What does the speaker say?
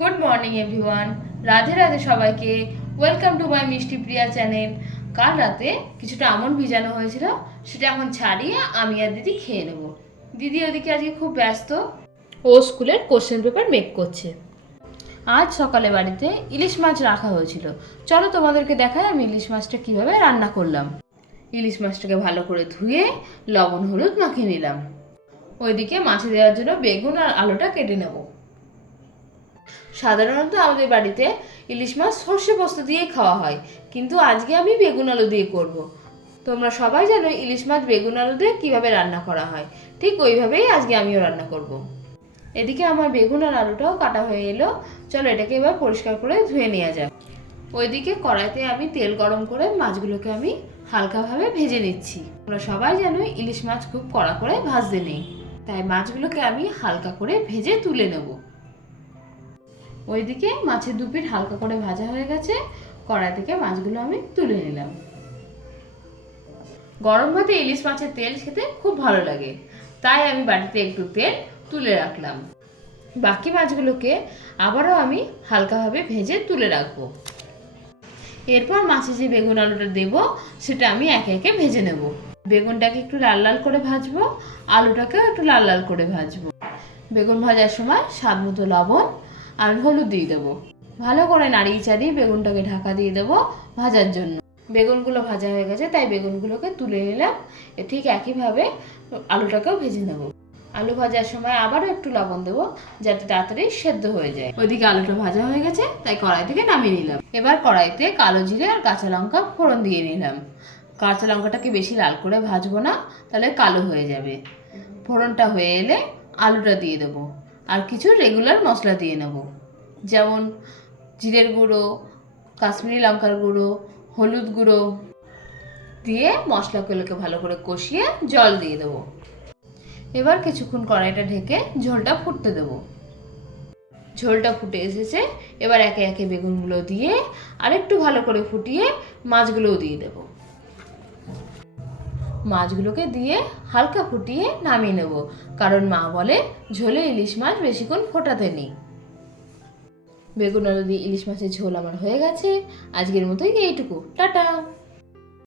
Good morning everyone, Radhe Radhe সবাইকে। Welcome to my মিষ্টি প্রিয়া channel. কাল রাতে কিছুটা আমন্ড ভিজানো হয়েছিল, সেটা এখন ছাড়িয়ে আমি আর দিদি খেয়ে নেব। দিদি ওদিকে আজকে খুব ব্যস্ত, ও স্কুলের কোশ্চেন পেপার মেক করছে। আজ সকালে বাড়িতে ইলিশ মাছ রাখা হয়েছিল, চলো তোমাদেরকে দেখাই আমি ইলিশ মাছটা কীভাবে রান্না করলাম। ইলিশ মাছটাকে ভালো করে ধুয়ে লবণ হলুদ মাখিয়ে নিলাম। ওইদিকে মাছে দেওয়ার জন্য বেগুন আর আলুটা কেটে নেব। সাধারণত আমাদের বাড়িতে ইলিশ মাছ সর্ষে পোস্ত দিয়েই খাওয়া হয়, কিন্তু আজকে আমি বেগুন আলু দিয়ে করব। তোমরা সবাই জানো ইলিশ মাছ বেগুন আলু দিয়ে কীভাবে রান্না করা হয়, ঠিক ওইভাবেই আজকে আমিও রান্না করব। এদিকে আমার বেগুন আর আলুটাও কাটা হয়ে এলো, চলো এটাকে এবার পরিষ্কার করে ধুয়ে নেওয়া যাক। ওইদিকে কড়াইতে আমি তেল গরম করে মাছগুলোকে আমি হালকাভাবে ভেজে নিচ্ছি। তোমরা সবাই জানো ইলিশ মাছ খুব কড়া করে ভাজতে নেই, তাই মাছগুলোকে আমি হালকা করে ভেজে তুলে নেব। ওইদিকে মাছের দু পিঠ হালকা করে ভাজা হয়ে গেছে, কড়াই থেকে মাছগুলো আমি তুলে নিলাম। গরম ভাতে ইলিশ মাছের তেল খেতে খুব ভালো লাগে, তাই আমি বাড়িতে একটু তেল তুলে রাখলাম। বাকি মাছগুলোকে আবারও আমি হালকাভাবে ভেজে তুলে রাখবো। এরপর মাছে যে বেগুন আলুটা দেবো সেটা আমি একে একে ভেজে নেব। বেগুনটাকে একটু লাল লাল করে ভাজবো, আলুটাকেও একটু লাল লাল করে ভাজবো। বেগুন ভাজার সময় স্বাদ মতো লবণ আর হলুদ দিয়ে দেবো। ভালো করে নাড়িয়ে চাড়িয়ে বেগুনটাকে ঢাকা দিয়ে দেবো ভাজার জন্য। বেগুনগুলো ভাজা হয়ে গেছে, তাই বেগুনগুলোকে তুলে নিলাম। ঠিক একইভাবে আলুটাকেও ভেজে নেব। আলু ভাজার সময় আবারও একটু লবণ দেবো, যাতে তাড়াতাড়ি সেদ্ধ হয়ে যায়। ওইদিকে আলুটা ভাজা হয়ে গেছে, তাই কড়াই থেকে নামিয়ে নিলাম। এবার কড়াইতে কালো জিরে আর কাঁচা লঙ্কা ফোড়ন দিয়ে নিলাম। কাঁচা লঙ্কাটাকে বেশি লাল করে ভাজবো না, তাহলে কালো হয়ে যাবে। ফোড়নটা হয়ে এলে আলুটা দিয়ে দেবো আর কিছু রেগুলার মশলা দিয়ে নেব, যেমন জিরের গুঁড়ো, কাশ্মীরি লঙ্কার গুঁড়ো, হলুদ গুঁড়ো দিয়ে মশলাগুলোকে ভালো করে কষিয়ে জল দিয়ে দেবো। এবার কিছুক্ষণ কড়াইটা ঢেকে ঝোলটা ফুটতে দেবো। ঝোলটা ফুটে এসেছে, এবার একে একে বেগুনগুলো দিয়ে আরেকটু ভালো করে ফুটিয়ে মাছগুলোও দিয়ে দেবো। মাছগুলোকে দিয়ে হালকা ফুটিয়ে নামিয়ে নেব, কারণ মা বলে ঝোলে ইলিশ মাছ বেশিক্ষণ ফোটাতে নেই। বেগুন আলু দিয়ে ইলিশ মাছের ঝোল আমার হয়ে গেছে। আজকের মতোই এইটুকু, টাটা।